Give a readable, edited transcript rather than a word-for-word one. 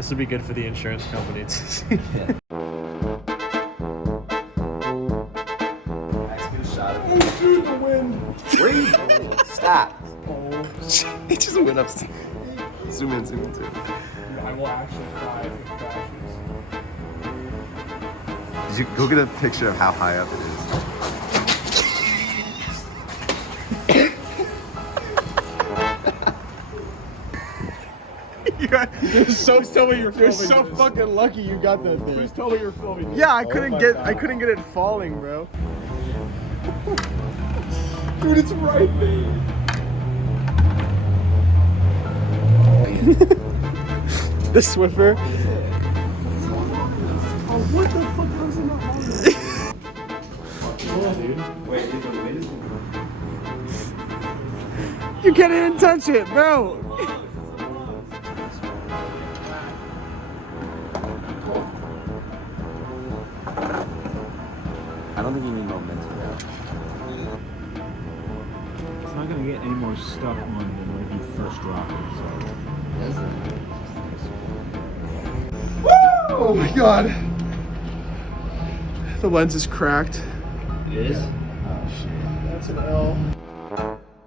This would be good for the insurance company. Yeah. Nice, good shot. Oh, dude, the wind. Where are you going? Stop. Oh, He just went up. Zoom in, zoom in, zoom in. I will actually cry if it crashes. Did you go get a picture of how high up it is? So tell me you're You're filming so this. fucking lucky you got that thing. Please tell me you're filming this. Yeah, I Oh couldn't my get God. I couldn't get it falling, bro. Dude, it's right there. The Swiffer. Oh, what the fuck? How's it not on there? Cool, dude. Wait, the wind is You can't even touch it, bro. I don't think you need momentum now. It's not gonna get any more stuff on than when you first drop it. Oh my god. The lens is cracked. It is? That's an L.